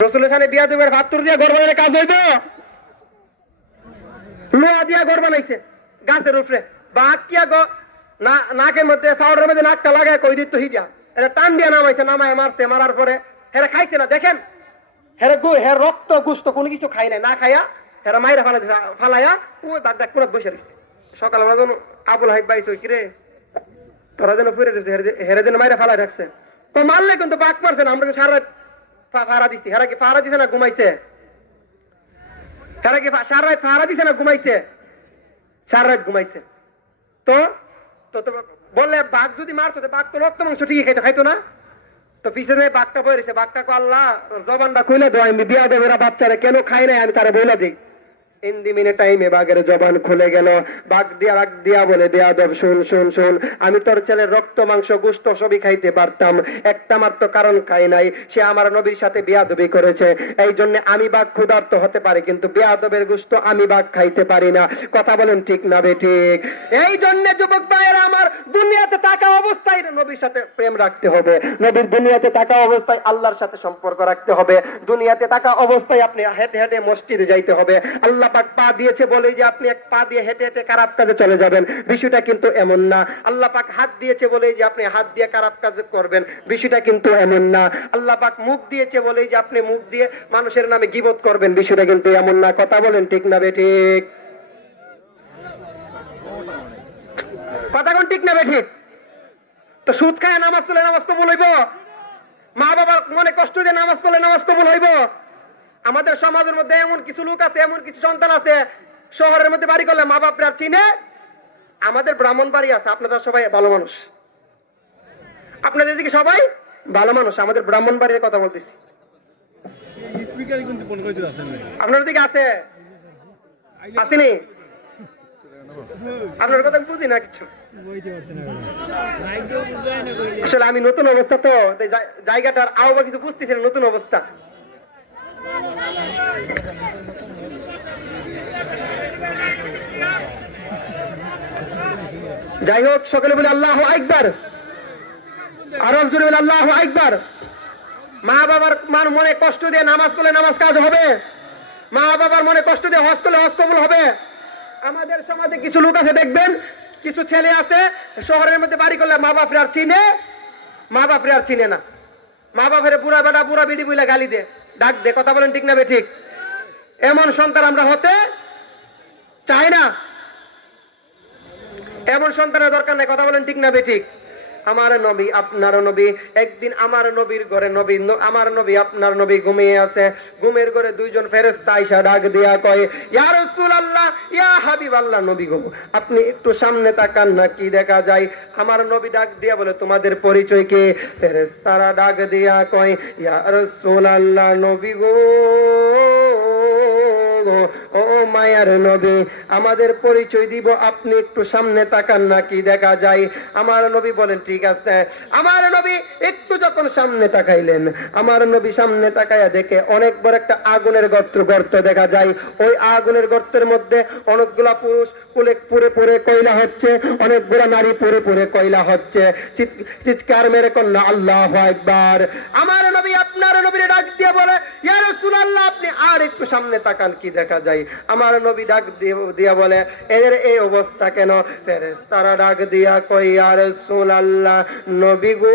রসুলের সামনে বিয়া দেবের ভাত্তর দিয়া ঘর বানাইলে কাজ হইব? লোহা দিয়া ঘর বানাইছে গাছের উপরে, বাঘ কিয়া নাকের মধ্যে পাউডারের মধ্যে নাকটা লাগায় কই দিত হিডিয়া, এটা টান দিয়া নামাইছে, নামায় মারছে, মারার পরে হেরা খাইছে না। দেখেন হের রক্ত গুস্ত কোনো কিছু খাই নাই, না খাইয়া হেরা মাইরা ফালাইয়া ওই বাঘ ডাক কোনাত বসে রয়েছে। সকালবেলা যখন আবুল হাইব বাইছে ওই কিরে তোরা যেন ফিরে দিচ্ছে, হেরা যেন মাইরা ফালাই রাখছে। তো মারলে কিন্তু বাঘ মারছে না, আমরা সারা রাত ফাড়া দিছি। হেরা কি ফাড়া দিছে না ঘুমাইছে? হেরা কি সারা রাত ফাড়া দিছে না ঘুমাইছে? সারা রাত ঘুমাইছে। তো বললে বাঘ যদি মারতো বাঘ তো রক্ত মাংস ঠিকই খাইতো না। তো পিছনে বাঘটা বই রয়েছে, বাঘটা কো আল্লাহ জবানটা খুলে দেয়, আমি বিয়া দেবেরা বাচ্চারা কেন খাই নাই আমি তারা বইলা দিই। ইন্দি মিনে টাইমে বাঘের জবান খুলে গেল। বাঘ দিয়া বলে বেয়াদব শুন শুন শুন, আমি তোর ছেলের রক্ত মাংস গুস্ত সবই খাইতে পারতাম, একটা মাত্র কারণ খাই নাই, সে আমার নবীর সাথে বেয়াদবি করেছে, এই জন্য আমি বাঘ ক্ষুধার্ত হতে পারি কিন্তু বেয়াদবের গুস্ত আমি বাঘ খাইতে পারি না। কথা বলেন ঠিক না বেঠিক? এই জন্য যুবক ভাইয়েরা আমার, দুনিয়াতে থাকা অবস্থায় নবীর সাথে প্রেম রাখতে হবে, নবীর দুনিয়াতে থাকা অবস্থায় আল্লাহর সাথে সম্পর্ক রাখতে হবে, দুনিয়াতে থাকা অবস্থায় আপনি হেঁটে হেঁটে মসজিদে যাইতে হবে। আল্লাহ পাক পা দিয়েছে বলে যে আপনি এক পা দিয়ে হেঁটে হেঁটে খারাপ কাজে চলে যাবেন, বিষয়টা কিন্তু এমন না। আল্লাহ পাক হাত দিয়েছে বলে যে আপনি হাত দিয়ে খারাপ কাজ করবেন, বিষয়টা কিন্তু এমন না। আল্লাহ পাক মুখ দিয়েছে বলে যে আপনি মুখ দিয়ে মানুষের নামে গীবত করবেন, বিষয়টা কিন্তু এমন না। কথা বলেন ঠিক না বেঠিক? কথা কোন ঠিক না বেঠিক? তো সুদ খায় নামাজ পড়লে নামাজ কবুল হইব? মা বাবার মনে কষ্ট দিয়ে নামাজ পড়লে নামাজ কবুল হইব? আমাদের সমাজের মধ্যে এমন কিছু লোক আছে, এমন কিছু সন্তান আছে, শহরের মধ্যে বাড়ি করলে মা বাপরা চিনে। আমাদের ব্রাহ্মণ বাড়ি আছে, আপনাদের সবাই ভালো মানুষ, আপনাদের দিকে সবাই ভালো মানুষ, আমাদের ব্রাহ্মণ বাড়ির কথা বলতেছি। আপনার দিকে আছে আসেনি? আপনার কথা বুঝি না কিছু। আসলে আমি নতুন অবস্থা, তো জায়গাটার আবহাওয়া কিছু বুঝতেছি না, নতুন অবস্থা। যাই হোক, সকলে বলে আল্লাহু আকবার, আরো জোরে বলে আল্লাহু আকবার। মা বাবার মনে কষ্ট দিয়ে নামাজ পড়লে নামাজ কাজ হবে, মা বাবার মনে কষ্ট দিয়ে হজ করলে হজ কবুল হবে। আমাদের সমাজে কিছু লোক আছে, দেখবেন কিছু ছেলে আছে শহরের মধ্যে বাড়ি করলে মা বাপরে আর চিনে, মা বাপরে আর চিনে না, মা বাপের বুড়া বেটা বুড়া বিড়ি বইলা গালি দে, ডাক দে। কথা বলেন ঠিক না বেঠিক? এমন সন্তান আমরা হতে চাই না, এমন সন্তানের দরকার নাই। কথা বলেন ঠিক না বেঠিক? আমার নবী আপনার নবী, একদিন আমার নবীর ঘরে আমার নবী আপনার নবী ঘুমিয়ে আছে, ঘুমের ঘরে দুইজন ফেরেশতা আইসা ডাক দিয়া কয়, ইয়া রাসূলুল্লাহ, ইয়া হাবিবাল্লাহ, নবী গো আপনি একটু সামনে তাকান না, কি দেখা যায়? আমার নবী ডাক দিয়া বলে, তোমাদের পরিচয় কি? ফেরেশতারা ডাক দিয়া কয়, ইয়া রাসূলুল্লাহ, নবী গো, ও মায়ার নবী, আমাদের পরিচয় দিব, আপনি একটু সামনে তাকান না, কি দেখা যায়? আমার নবী বলেন ঠিক আছে। আমার নবী একটু যখন সামনে তাকাইলেন, আমার নবী সামনে তাকাইয়া দেখে অনেক বড় একটা আগুনের গর্ত দেখা যায়। ওই আগুনের গর্তের মধ্যে অনেকগুলা পুরুষ পুরে পুরে কয়লা হচ্ছে, অনেকগুলা নারী পুরে পুরে কয়লা হচ্ছে। চিৎকার মেরে কন্যা আল্লাহু আকবার। আমার নবী আপনার নবীর ডাক দিয়ে বলে, ইয়া রাসূলুল্লাহ, আপনি আর একটু সামনে তাকান, কি দেখা যায়? আমার নবী ডাক দিয়া বলে, এদের এই অবস্থা কেন? ফেরেশতারা ডাক দিয়া কই, ইয়া রাসূলুল্লাহ, নবী গো,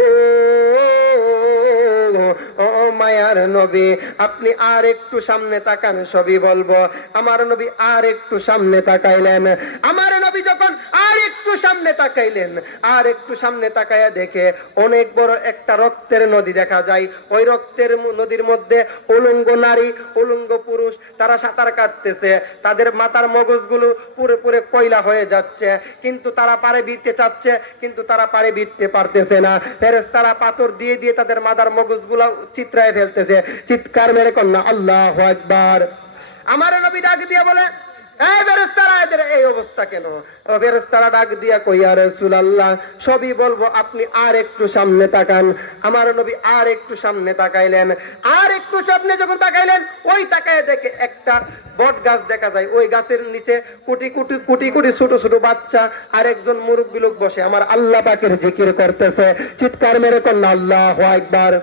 ও মায়ার নবী, আপনি আর একটু সামনে তাকান, সবই বলবো। আমার নবী আর একটু সামনে তাকাইলেন। আমার নবী যখন আর একটু সামনে তাকাইলেন, আর একটু সামনে তাকাইয়া দেখে অনেক বড় একটা রক্তের নদী দেখা যায়। ওই রক্তের নদীর মধ্যে উলঙ্গ নারী, উলঙ্গ পুরুষ, তারা সাঁতার কাটতেছে, তাদের মাথার মগজগুলো পুরো পুরো কয়লা হয়ে যাচ্ছে, কিন্তু তারা পারে ভিড়তে চাচ্ছে, কিন্তু তারা পারে ভিড়তে পারতেছে না। ফেরেশতারা পাথর দিয়ে দিয়ে তাদের মাথার মগজগুলো চিত্রায় ফেলতেছে। চিৎকার মেরে কন্যা আল্লাহু আকবার। আমার নবী ডাক দিয়ে বলে, এই ফেরেশতারা, এদের এই অবস্থা কেন? ফেরেশতারা ডাক দিয়া কই, ইয়া রাসূলুল্লাহ, সবই বলবো, আপনি আর একটু সামনে তাকান। আমার নবী আর একটু সামনে তাকাইলেন। আর একটু সামনে যখন তাকাইলেন, ওই তাকায় দেখে একটা বট গাছ দেখা যায়। ওই গাছের নিচে কোটি কোটি কোটি কোটি ছোট ছোট বাচ্চা আর একজন মুরব্বী লোক বসে আমার আল্লাহ পাকের জিকির করতেছে। চিৎকার মেরে কন্যা আল্লাহু আকবার।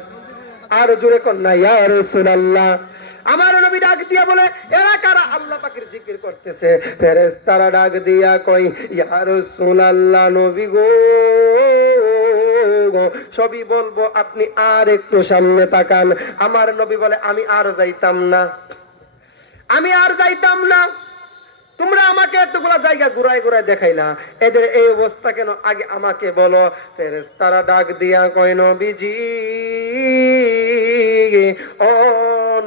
আর জোরে কন্যা ইয়া রাসূলুল্লাহ। আমার নবী ডাক দিয়া বলে এরা কারা? আল্লাহ পাকের জিকির করতেছে। ফেরেশতারা ডাক দিয়া কই ইয়া রাসূলুল্লাহ, নবী গো সবই বলবো, আপনি আর একটু সামনে তাকান। আমার নবী বলে আমি আর যাইতাম না, আমি আর যাইতাম না। তোমরা আমাকে এতগুলা জায়গা ঘুরায় ঘুরায় দেখাইলা, এদের এই অবস্থা কেন? আগে আমাকে বলো। ফেরেশতারা ডাক দিয়া কয় নবীজি, ও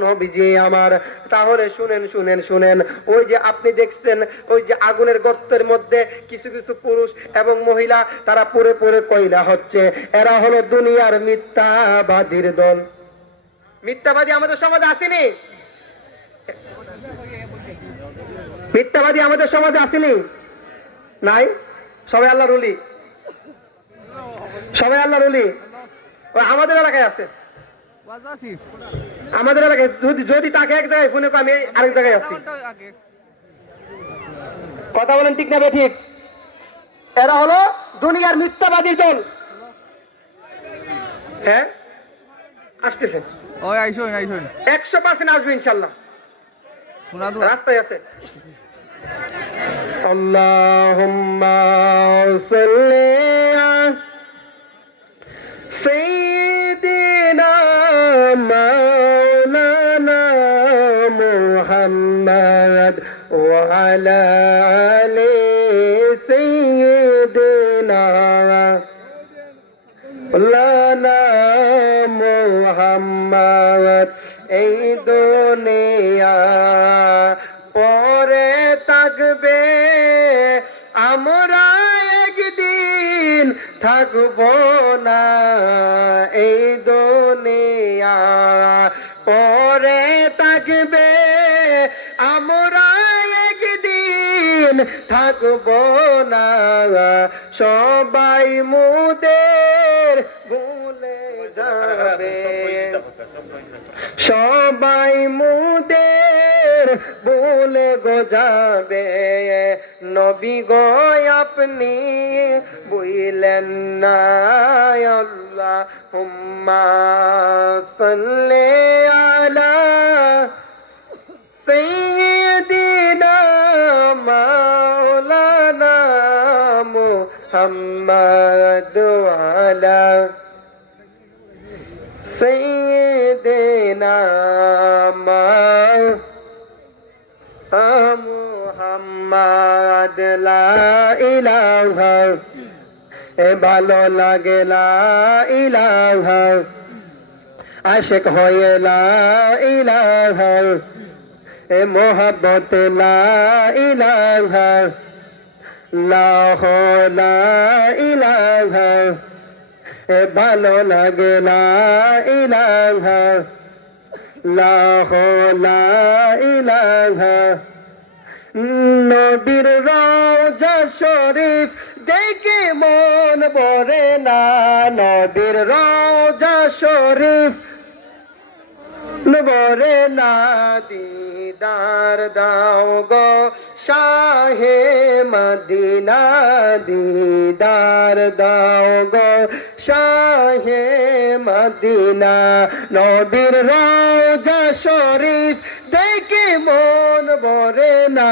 নবীজি আমার, তাহলে শুনেন শুনেন শুনেন। ওই যে আপনি দেখছেন ওই যে আগুনের গর্তের মধ্যে কিছু কিছু পুরুষ এবং মহিলা তারা পড়ে পড়ে কয়লা হচ্ছে, এরা হলো দুনিয়ার মিথ্যাবাদীর দল। মিথ্যাবাদী আমাদের সমাজে আসেনি? মিথ্যাবাদী আমাদের সমাজে আসেনি? নাই? সবাই আল্লাহর ওলি, সবাই আল্লাহর ওলি। আমাদের এলাকায় আছে, আমাদের এলাকায়। যদি যদি তাকে এক জায়গায় ফোনে আমি আরেক জায়গায় আছি। কথা বলেন ঠিক না ঠিক? এরা হলো দুনিয়ার মিথ্যাবাদীর দল। হ্যাঁ আসতেছে, 100% আসবে ইনশাল্লাহ, রাস্তায় আছে। আল্লাহুম্মা সাল্লি আলা সাইয়্যিদিনা মাওলানা মুহাম্মদ ওয়া আলা আলি সাইয়্যিদিনা মাওলানা মুহাম্মদ। এই দুনিয়া পরে থাকবে, আমরা একদিন থাকবো না। এই দুনিয়া পরে থাকবে, আমরা একদিন থাকবো না। সবাই মোদের ভুলে যাবে, সবাই মোদের ভুলে গো যাবে। নবী গো আপনি বুঝলেন না। আল্লাহুম্মা সাল্লি আলা সাইয়্যিদিনা মাওলানা মুহাম্মদ ওয়া আলা সাইয়্যিদিনা মুহাম্মদ। লা ইলাহা, এ ভালো লাগে লা ইলাহা, আশিক হয়ে লা ইলাহা, এ মোহাব্বত লা ইলাহা, লাহ লা ইলাহা, এ ভালো লাগে লা ইলাহা, লাহ লা ইলাহা। নবীর রওজা শরীফ দেখে মন ভরে না, নবীর রওজা শরীফ ভরে না। দিদার দাও গো শাহে মদিনা, দিদার দাও গো শাহে মদিনা। নবীর রওজা শরীফ দেখে মন ভরে না,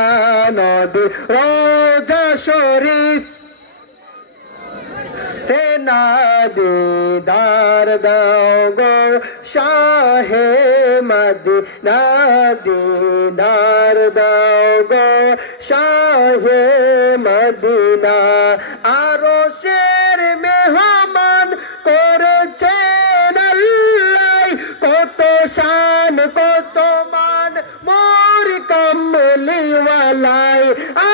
নবীর রওজা শরীফ হে না। দিদার দাও গো শাহে মদিনা, দিদার দাও গো শাহে মদিনা। আরশের মেহমান করেছেন আল্লাহ, কত শান কত মান মোর কামলিওয়ালাই।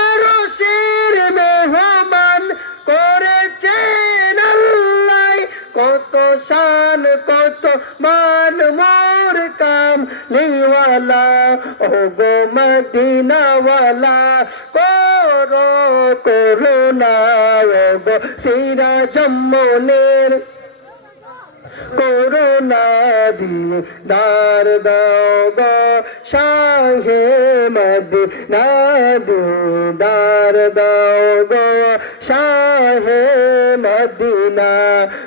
আরশের মেহমান করেছেন আল্লাহ, কত শান কত মান মোর কামলিওয়ালা। ও গো মদিনাওয়ালা করো করুণা, ও গো সিরাজুম মুনীর করুণা। দিদার দাও গো শাহে মদিনা, দিদার দাও গো শাহে মদিনা।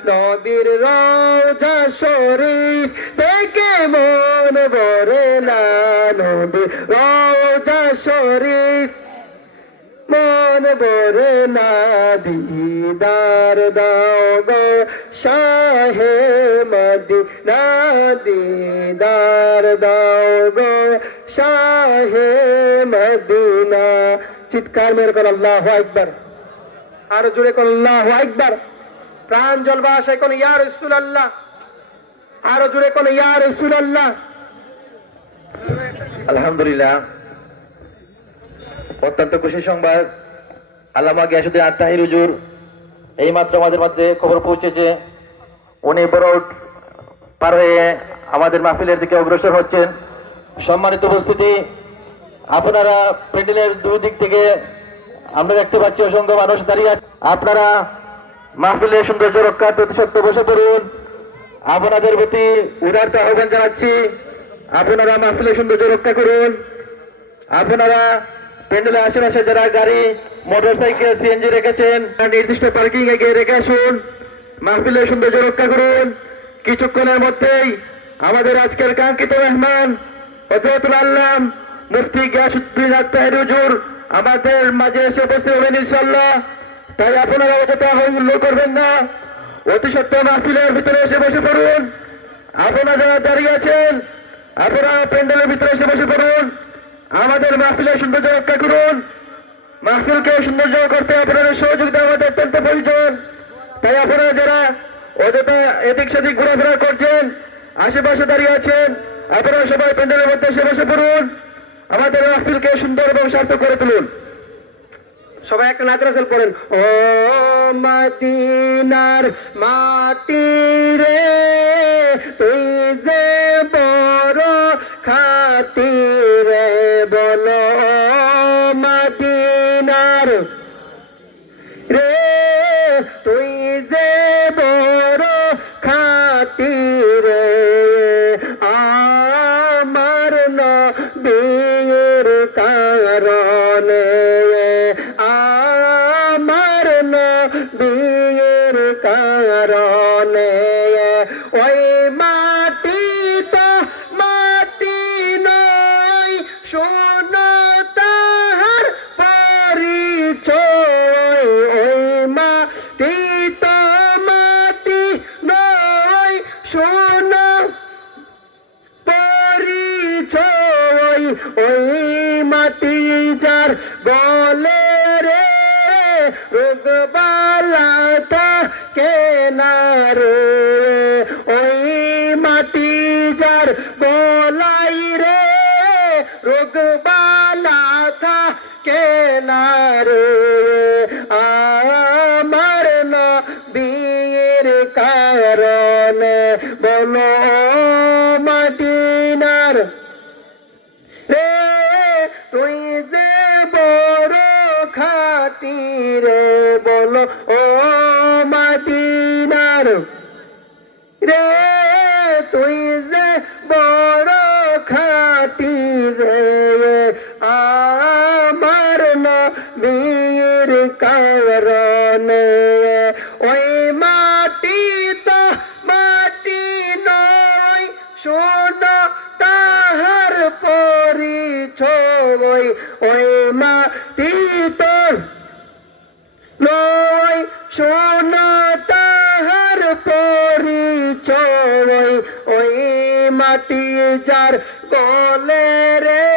নবীর রওজা শরীফ মন ভরে না নবী রওজা শরীফ মন ভরে না দিদার দাও গো শাহে মদিনা দিদার দাও গো শাহে মদিনা চিৎকার মেরে কোন আল্লাহু আকবার আর জোরে কোন আল্লাহু আকবার প্রাণ জলবা আশায় কোন ইয়া রাসূলুল্লাহ আরো জোরে কোন ইয়া রাসূলুল্লাহ আলহামদুলিল্লাহ অত্যন্ত খুশি সংবাদ আল্লামা গিয়াসউদ্দিন আত্মাহির হুজুর এইমাত্র আমাদের মধ্যে খবর পৌঁছেছে উনি বরোড পার হয়ে আমাদের মাহফিলের দিকে অগ্রসর হচ্ছেন সম্মানিত উপস্থিতি আপনারা প্যান্ডেলের দুই দিক থেকে আমরা দেখতে পাচ্ছি অসংখ্য মানুষ দাঁড়িয়ে আছে আপনারা মাহফিলের সৌন্দর্য রক্ষার্থে অতি সত্ত্বর বসে পড়ুন আপনাদের প্রতি উদারতা আহ্বান জানাচ্ছি আপনারা মাহফিলের সৌন্দর্য রক্ষা করুন আপনারা প্যান্ডেলের আশেপাশে যারা গাড়ি মোটরসাইকেল সিএনজি রেখেছেন নির্দিষ্ট পার্কিং এ গিয়ে রেখে আসুন মাহফিলের সৌন্দর্য রক্ষা করুন কিছুক্ষণের মধ্যেই আমাদের আজকের কাঙ্ক্ষিত মেহমান হযরতুল আল্লাহ মুফতি গিয়াসউদ্দিন আত্তাহির হুজুর আমাদের মাঝে এসে উপস্থিত হবেন ইনশাআল্লাহ তাই আপনারা অযথা হইহুল্লোড় করবেন না অতি সত্ত্বর মাহফিলের ভিতরে এসে বসে পড়ুন আপনারা যারা দাঁড়িয়ে আছেন আপনারা প্যান্ডেলের ভিতরে এসে বসে পড়ুন আমাদের মাহফিলের সৌন্দর্য রক্ষা করুন মাহফিলকে সৌন্দর্য করতে আপনাদের সহযোগিতা আমাদের অত্যন্ত প্রয়োজন তাই আপনারা যারা অযথা এদিক সেদিক ঘোরাফেরা করছেন আশেপাশে দাঁড়িয়ে আছেন আপনারা সবাই প্যান্ডেলের মধ্যে এসে বসে পড়ুন আমাদের মাহফিলকে সুন্দর এবং সার্থক করে তুলুন সবাই একটা নাত রাসূল পড়েন ও মদিনার মাটি রে তুই যে বড় খাতি রে বলো মদিনার রে তুই যে বড় খাতি রে আমার নবীর কারণে আমার নবীর কারণে ওই মাটি তো মাটি নয় শোনো তাহার পরিচয় ওই মাটি তো মাটি নয় শোনো পরিচয় ওই মাটি যার বলে রে রোগবালা থাকে না রে ওই মাটি যার বলাই রে রোগবালা থাকে না রে আমার নবীর কারণে বলো মদিনার রে তুই যে বড় খাতি রে বলো ও মদিনার রে তুই যে বড় খাতি রে আমার নবীর কারণে ওই মাটি তো মাটি নয় শোনো তাহার পরিচয় ওই মাটি তো নয় শোনো তাহার পরিচয় ওই মাটি যার বলে রে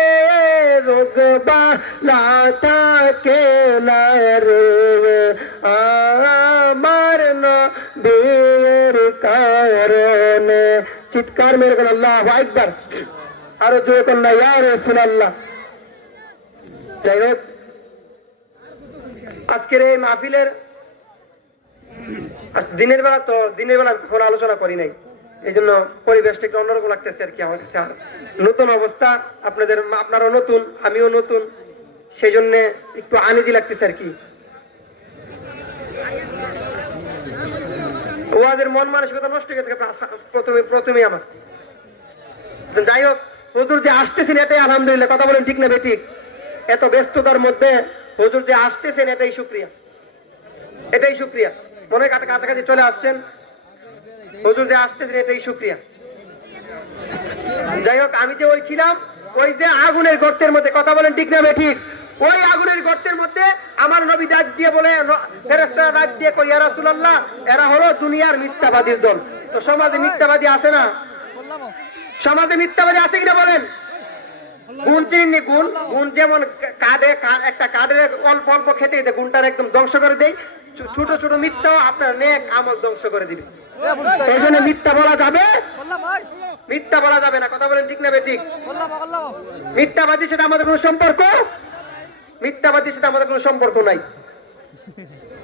রোগবালা থাকে না রে আমার নবীর কারণে চিৎকার মেরে কোন আল্লাহু আকবার আরো জোরে কোন না ইয়া রাসূলুল্লাহ যাই হোক আজকের এই মাহফিলের দিনের বেলা কোনো আলোচনা করি নাই এই জন্য পরিবেশটা একটু অন্যরকম লাগতেছে আর কি আমার কাছে আর নতুন অবস্থা আপনারাও নতুন আমিও নতুন সেই জন্য একটু আনইজি লাগতেছে আর কি ওয়াজের মন মানসিকতা নষ্ট হয়ে গেছে প্রথমে আমার যাই হোক হুজুর যে আসতেছেন এটাই আলহামদুলিল্লাহ কথা বলেন ঠিক না বেঠিক এত ব্যস্ততার মধ্যে হুজুর যে আসতেছেন এটাই শুকরিয়া মনে কাছাকাছি চলে আসছেন হুজুর যে আসতেছেন এটাই শুকরিয়া যাই হোক, আমি যে ছিলাম ওই যে আগুনের গর্তের মধ্যে, কথা বলেন ঠিক না ঠিক? ওই আগুনের গর্তের মধ্যে আমার নবী ডাক দিয়ে বলে, ফেরেশতারা ডাক দিয়ে কই, ইয়া রাসূলুল্লাহ, এরা হলো দুনিয়ার মিথ্যাবাদীর দল। তো সমাজে মিথ্যাবাদী আছে না? সমাজে মিথ্যাবাদী আছে কিনা বলেন? গুণ চিনি, গুণ গুণ যেমন কাঠে, একটা কাঠের অল্প অল্প খেতে খেতে গুণটার একদম ধ্বংস করে দেয়, ছোট ছোট মিথ্যাও আপনার নেক আমল ধ্বংস করে দিবে। এই জন্য মিথ্যা বলা যাবে, মিথ্যা বলা যাবে না। কথা বলেন ঠিক না ঠিক? মিথ্যাবাদীর সাথে আমাদের কোনো সম্পর্ক, মিথ্যাবাদীর সাথে আমাদের কোনো সম্পর্ক নাই।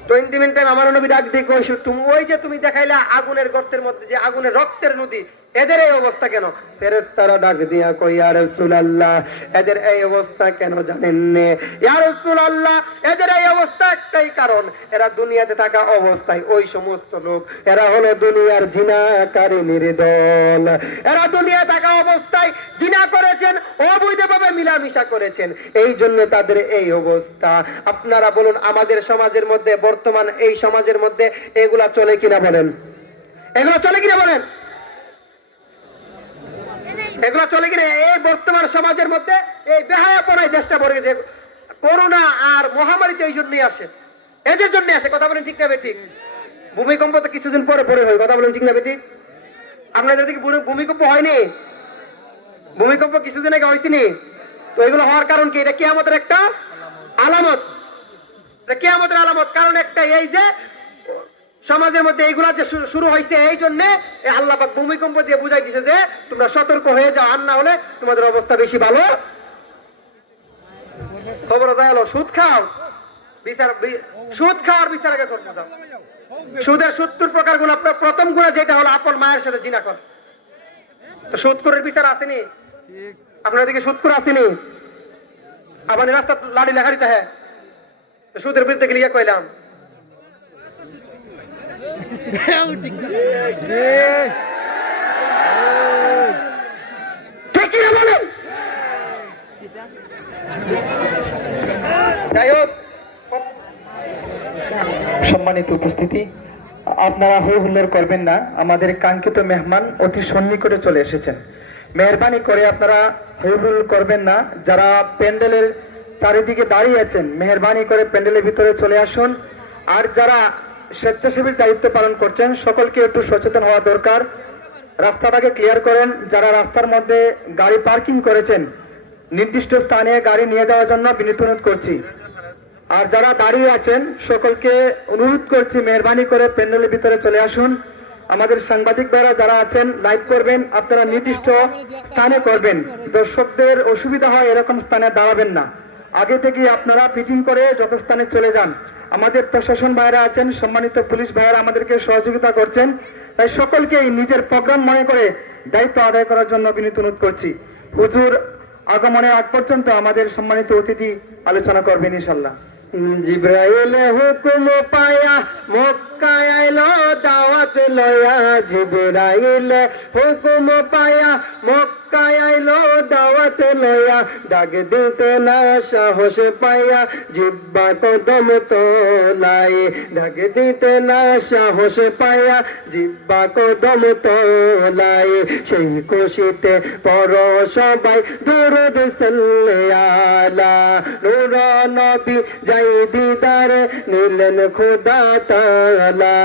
তো ইন দি মিন টাইম আমার নবী ডাক দিয়ে কই, তুমি ওই যে তুমি দেখাইলা আগুনের গর্তের মধ্যে যে আগুনের রক্তের নদী, এদের এই অবস্থা কেন? ফেরেশতারা ডাক দিয়া কই, ইয়া রাসূলুল্লাহ, এদের এই অবস্থা কেন জানেন না? ইয়া রাসূলুল্লাহ, এদের এই অবস্থা একটাই কারণ, এরা দুনিয়াতে থাকা অবস্থায় ওই সমস্ত লোক, এরা হলো দুনিয়ার জিনাকারীর দল। এরা দুনিয়া থাকা অবস্থায় জিনা করেছেন, অবৈধভাবে মিলামিশা করেছেন, এই জন্য তাদের এই অবস্থা। আপনারা বলুন, আমাদের সমাজের মধ্যে, বর্তমান এই সমাজের মধ্যে এগুলা চলে কিনা বলেন? এগুলো চলে কিনা বলেন? এগুলো চলে কিনা? এই বর্তমান সমাজের মধ্যে এই বেহায়াপনায় দেশটা ভরে গেছে। করোনা আর মহামারী তো এই জন্যই আসে, এদের জন্য আসে। কথা বলেন ঠিক না ঠিক? ভূমিকম্প তো কিছুদিন পরে পরে হয়। কথা বলেন ঠিক না ঠিক? আপনাদের দিকে ভূমিকম্প হয়নি? ভূমিকম্প কিছুদিন আগে হয়েছিনি? তো এগুলো হওয়ার কারণ কি? এটা কিয়ামতের একটা আলামত, এটা কিয়ামতের আলামত। কারণ একটা, এই যে সমাজের মধ্যে এইগুলা যে শুরু হয়েছে, এই জন্য আল্লাহ পাক ভূমিকম্প দিয়ে বুঝাই দিছে যে তোমরা সতর্ক হয়ে যাও, আর না হলে তোমাদের অবস্থা বেশি ভালো। খবর হলো, সুদ খাও, বিচার, সুদ খাওয়ার বিচার আগে করতে দাও। সুদের 70 প্রকার গুণ, প্রথম গুণ যেটা হলো আপন মায়ের সাথে জিনা কর। তো সুদখোরের বিচার আসেনি? আপনার দিকে সুদখোর আসেনি? আবার রাস্তা লাড়ি লেখা দিতে, হ্যাঁ সুদের বিরুদ্ধে গেলিয়ে কইলাম। বলেন। যাই হোক, সম্মানিত উপস্থিতি, আপনারা হই হুল্লোড় করবেন না, আমাদের কাঙ্ক্ষিত মেহমান অতি সন্নিকটে চলে এসেছেন। মেহরবানি করে আপনারা হই হুল্লোড় করবেন না। যারা প্যান্ডেলের চারিদিকে দাঁড়িয়ে আছেন, মেহরবানি করে প্যান্ডেলের ভিতরে চলে আসুন। আর যারা স্বেচ্ছাসেবীর দায়িত্ব পালন করছেন, সকলকে একটু সচেতন হওয়া দরকার। রাস্তাটাকে ক্লিয়ার করেন। যারা রাস্তার মধ্যে গাড়ি পার্কিং করেছেন, নির্দিষ্ট স্থানে গাড়ি নিয়ে যাওয়ার জন্য বিনীত অনুরোধ করছি। আর যারা দাঁড়িয়ে আছেন, সকলকে অনুরোধ করছি, মেহরবানি করে প্যান্ডেলের ভিতরে চলে আসুন। আমাদের সাংবাদিক ভাইরা যারা আছেন, লাইভ করবেন, আপনারা নির্দিষ্ট স্থানে করবেন। দর্শকদের অসুবিধা হয় এরকম স্থানে দাঁড়াবেন না। আগে থেকে আপনারা ফিটিং করে যত স্থানে চলে যান। আমাদের প্রশাসন ভাইরা আছেন, সম্মানিত পুলিশ ভাইরা আমাদেরকে সহযোগিতা করছেন। তাই সকলকে নিজের প্রোগ্রাম মনে করে দায়িত্ব আদায় করার জন্য বিনীত অনুরোধ করছি। হুজুর আগমনের আগ পর্যন্ত আমাদের সম্মানিত অতিথি আলোচনা করবেন ইনশাআল্লাহ। জিব্রাইল হুকুম পায়া মক্কায় আইলো দাওয়াত লয়া। জিব্রাইল হুকুম পায়া মক্কায় আইলো দাওয়াত লয়া। ডাক দিতে না সাহস পায়া জিব্বা কদম তোলাই। ডাক দিতে না সাহস পায়া জিব্বা কদম তোলাই। সেই খুশিতে পর সবাই দুরূদ সাল্লাল্লাহু নূর নবী যাই দিদার নিলেন খোদা তাআলা।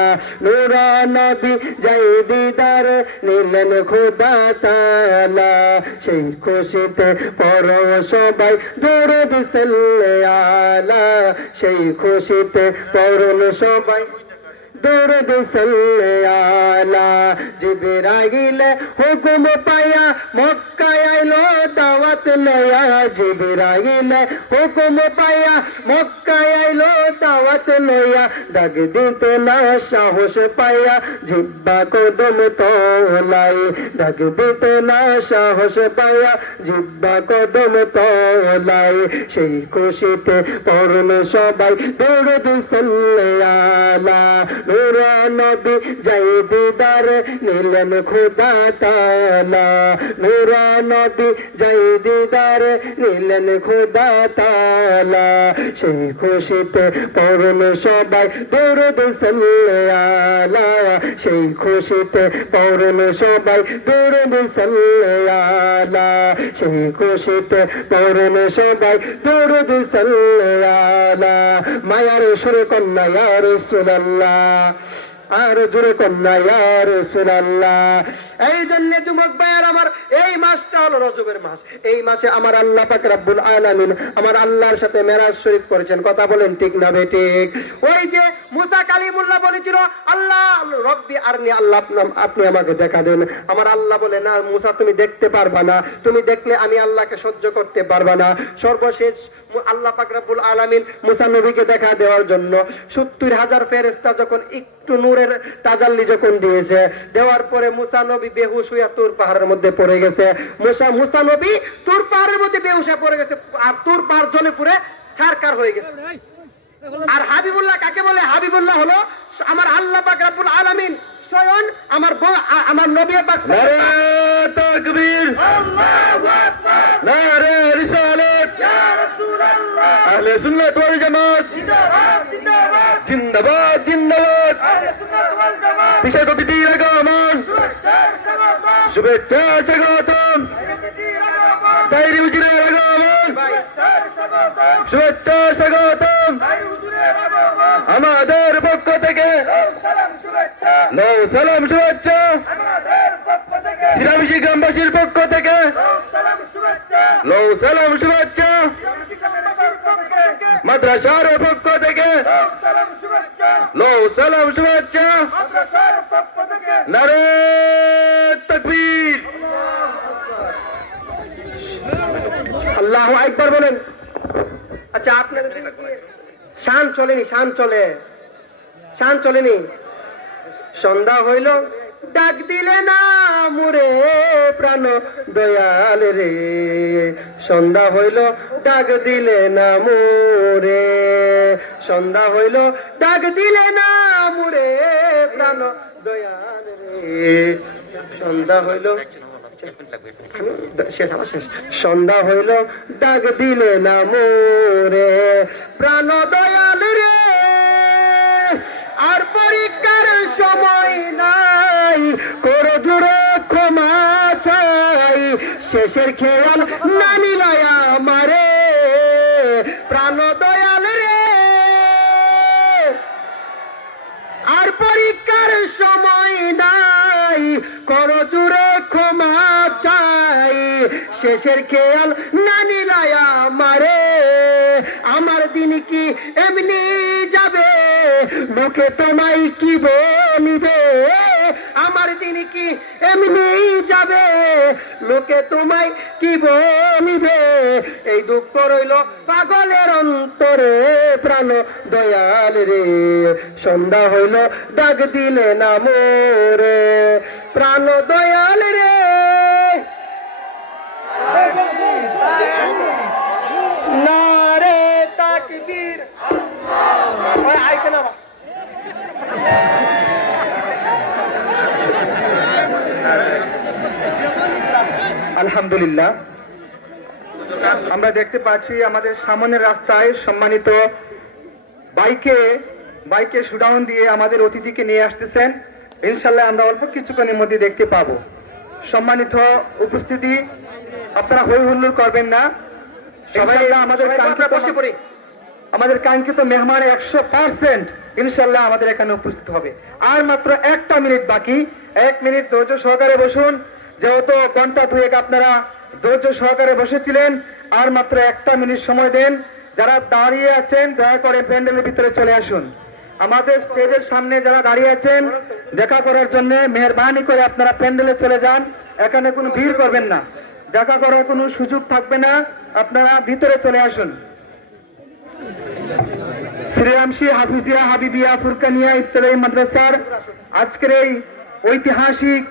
নূর নবী যাই দিদার নিলেন খোদা তাআলা। সেই খুশিতে পড় সবাই দুরূদ সাল্লাল্লাহু। সেই খুশিতে পড়ুন সবাই দুরূদ সাল্লাল্লাহু। জিবরাইল হুকুম পায়া মক্কায় আইলো দাওয়াত লয়া। জিবরাইল হুকুম পায়া মক্কায় আইলো দাওয়াত লয়া। ডাক দিতে না সাহস পায়া জিব্বা কদম তোলাই। ডাক দিতে না সাহস পায়া জিব্বা কদম তোলাই। সেই খুশিতে পড়ুন সবাই দুরূদ সাল্লাল্লাহু। নূর নবী যাই দিদার নিলেন খোদা তাআলা। নূর নবী যাই দিদার নিলেন খোদা তাআলা সেই খুশিতে পড়ুন সবাই দরুদ সাল্লাল্লাহু আলা সেই খুশিতে পড়ুন সবাই দরুদ সাল্লাল্লাহু আলা সেই খুশিতে পড়ুন সবাই দরুদ সাল্লাল্লাহু আলা মায়ার সুরে কন্যা ইয়া রাসূলুল্লাহ আর জোরে কন্যা ইয়া রাসূলুল্লাহ। এই জন্য যুবক ভাইয়ের আমার এই মাসটা হলো রজবের মাস। এই মাসে আমার আল্লাহ পাক রব্বুল আলামিন আমার আল্লাহর সাথে মেরাজ শরীফ করেছেন। কথা বলেন ঠিক না বেঠিক? ওই যে মুসা কালিমুল্লাহ বলেছিল আল্লাহ রব্বি আরনি, আল্লাহ আপনি আমাকে দেখা দেন। আমার আল্লাহ বলে না মুসা তুমি দেখতে পারবা না, তুমি দেখলে আমি আল্লাহকে সহ্য করতে পারবা না। সর্বশেষ আল্লাহ পাক রব্বুল আলামিন মুসা নবীকে দেখা দেওয়ার জন্য 70,000 ফেরেশতা যখন একটু নূরের তাজাল্লি যখন দিয়েছে, দেওয়ার পরে মুসা নবী বেহুশ হইয়া তুর পাহাড়ের মধ্যে পড়ে গেছে। মুসা নবী তুর পাহাড়ের মধ্যে বেহুশ হয়ে পড়ে গেছে, আর তুর পাহাড় জ্বলে পুড়ে ছারকার হয়ে গেছে। আর হাবিবুল্লাহ কাকে বলে? হাবিবুল্লাহ হলো আমার আল্লাহ পাক রব্বুল আলামিন স্বয়ং আমার নবী পাক নারে তাকবীর, আল্লাহু আকবার, নারে রিসালাত, ইয়া রাসূলুল্লাহ, আহলে সুন্নাত ওয়াল জামাত জিন্দাবাদ জিন্দাবাদ, জিন্দাবাদ জিন্দাবাদ। আহলে সুন্নাত ওয়াল জামাত, বিশেষ অতিথির আগমন, শুভেচ্ছা স্বাগতম, তাইরি হুজুরের আগমন, শুভেচ্ছা স্বাগতম। আমাদের পক্ষ থেকে নৌ সালাম শুভেচ্ছা, সিরামিশি গ্রামবাসীর পক্ষ থেকে নৌ সালাম শুভেচ্ছা, মাদ্রাসার পক্ষ থেকে নৌ সালাম শুভেচ্ছা। নারে তাকবীর, আল্লাহু আকবার বলেন। আচ্ছা আপনাদের শান চলেনি, শান চলেনি। সন্ধ্যা হইল ডাক দিলে না মুরে প্রাণ দয়াল রে, সন্ধ্যা হইল ডাক দিলে না মুরে, সন্ধ্যা হইল ডাক দিলে না মুরে প্রাণ দয়াল রে, সন্ধ্যা হইল শেষ, সন্ধ্যা হইল ডাক দিলে না মোরে প্রাণ দয়াল রে, আর পরীক্ষার সময় নাই কর জোরে ক্ষমা চাই, শেষের খেয়াল না নিলাই আমারে প্রাণ দয়াল রে, আর পরীক্ষার সময় নাই কর জোরে ক্ষমা চাই, শেষের খেয়াল না নিলাই আমারে, আমার দিন কি এমনি যাবে মুখে তোমায় কি বলিবে, আমার দিন কি এমনি যাবে লোকে তোমায় কি বলিবে, এই দুঃখ রইল পাগলের অন্তরে প্রাণ দয়াল রে, সন্ধ্যা হইল ডাক দিলে না মোরে প্রাণ দয়াল রে। নারে তাকবীর, ওই আইকে না আলহামদুলিল্লাহ, আমরা দেখতে পাচ্ছি আমাদের সামনের রাস্তায় সম্মানিত বাইকে শুডাউন দিয়ে আমাদের অতিথিকে নিয়ে আসতেছেন। ইনশাল্লাহ আমরা অল্প কিছুক্ষণের মধ্যে দেখতে পাবো। সম্মানিত উপস্থিতি, আপনারা হই হুল্লোড় করবেন না, সবাই আমাদের কাঙ্ক্ষিত মেহমান 100% ইনশাল্লাহ আমাদের এখানে উপস্থিত হবে। আর মাত্র 1টা মিনিট বাকি, 1 মিনিট ধৈর্য সহকারে বসুন। যেহেতু ঘন্টা দুয়েক আপনারা ধৈর্য সহকারে বসেছিলেন, আর মাত্র 1টা মিনিট সময় দেন। যারা দাঁড়িয়ে আছেন দয়া করে প্যান্ডেলের ভিতরে চলে আসুন। আমাদের স্টেজের সামনে যারা দাঁড়িয়ে আছেন দেখা করার জন্য মেহরবানি করে আপনারা প্যান্ডেলে চলে যান, এখানে কোনো ভিড় করবেন না, দেখা করার কোনো সুযোগ থাকবে না, আপনারা ভিতরে চলে আসুন। শ্রীরামশী হাফিজিয়া হাবিবিয়া ফুরকানিয়া ইবতদায়ী মাদ্রাসার আজকের এই ঐতিহাসিক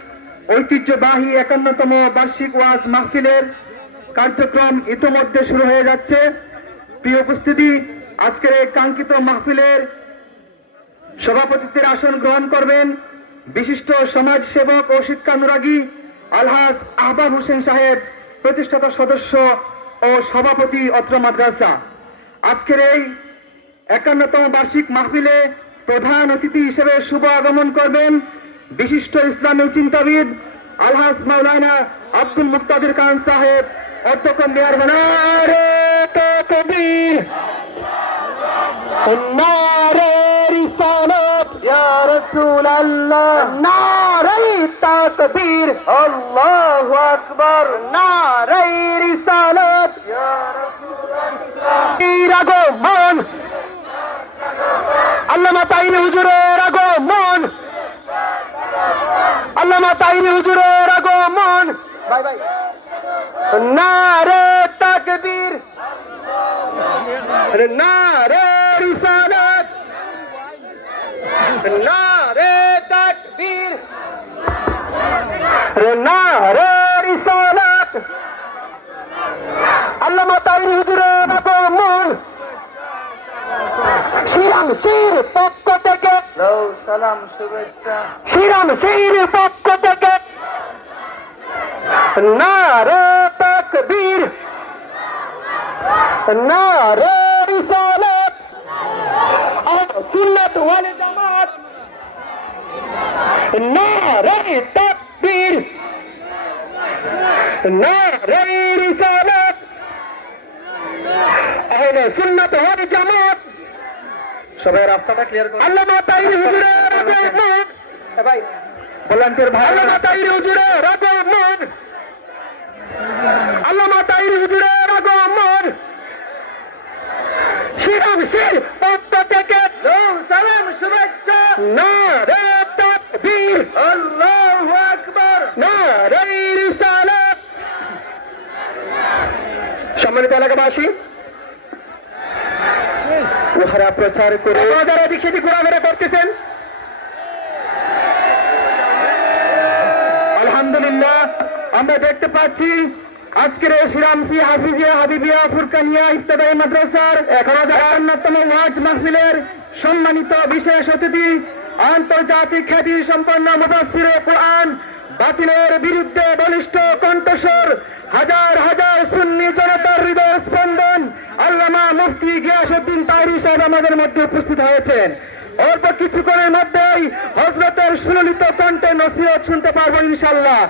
ঐতিহ্যবাহী 51তম বার্ষিক ওয়াজ মাহফিলের কার্যক্রম ইতোমধ্যে শুরু হয়ে যাচ্ছে। প্রিয় উপস্থিতি, আজকের এই কাঙ্ক্ষিত মাহফিলের সভাপতিত্বের আসন গ্রহণ করবেন বিশিষ্ট সমাজ সেবক ও শিক্ষানুরাগী আলহাজ আহবাব হোসেন সাহেব প্রতিষ্ঠাতা সদস্য ও সভাপতি অত্র মাদ্রাসা। আজকের এই 51তম বার্ষিক মাহফিলে প্রধান অতিথি হিসেবে শুভ আগমন করবেন বিশিষ্ট ইসলামী চিন্তাবিদ আলহাজ মাওলানা আব্দুল মুক্তাদির খান সাহেব, অধ্যক্ষ মেয়র। নারে তাকবীর, নারে রিসালাত ইয়া রাসূলুল্লাহ, নারে তাকবীর, আল্লাহু আকবার, নারে রিসালাত ইয়া রাসূলুল্লাহ। আগমন আল্লামা তাইরি হুজুরের আগমন, আল্লামা তাইরি হুজুরের আগমন। ভাই ভাই, নারে তাকবীর, নারে রিসালাত, নারে তাকবীর, নারে রিসালাত। আল্লামা তাইরি হুজুরের আগমন। শ্রীরাম শির পক্ষ থেকে সালাম শুভেচ্ছা, শ্রীরাম শির পক্ষ থেকে নারে তাকবীর, নারে রিসালাত, আহলে সুন্নাত ওয়াল জামাত, নারে তাকবীর, নারে রিসালাত, আহলে সুন্নাত ওয়াল জামাত। সবাই রাস্তাটা ক্লিয়ার করুন। আল্লামা তাইরি হুজুরের আগমন। ভাই ভলান্টিয়ার ভাই, আল্লামা তাইরি হুজুরের আগমন, আল্লামা তাইরি হুজুরের আগমন। শ্রীরাম শির পক্ষ থেকে সালাম শুভেচ্ছা, নারে তাকবীর, আল্লাহু আকবার, নারে রিসালাত। সম্মানিত এলাকাবাসী, উহারা প্রচার করে যারা এদিক সেদিক ঘোরাফেরা করতেছেন, আলহামদুলিল্লাহ আমরা দেখতে পাচ্ছি আজকের এই শ্রীরামসি হাফিজিয়া হাবিবিয়া ফুরকানিয়া ইবতেদায়ী মাদ্রাসার 51তম ওয়াজ মাহফিলের সম্মানিত বিশেষ অতিথি, আন্তর্জাতিক খ্যাতি সম্পন্ন মুফাসসিরে কোরআন, বাতিলের বিরুদ্ধে বলিষ্ঠ কণ্ঠস্বর, হাজার হাজার সুন্নি জনতার হৃদয় স্পন্দন আল্লামা মুফতি গিয়াসউদ্দিন তাইরি সাহেব আমাদের মধ্যে উপস্থিত হয়েছেন। অল্প কিছুক্ষণের মধ্যেই হযরতের সুললিত কণ্ঠে নসিহত শুনতে পারবো ইনশাআল্লাহ।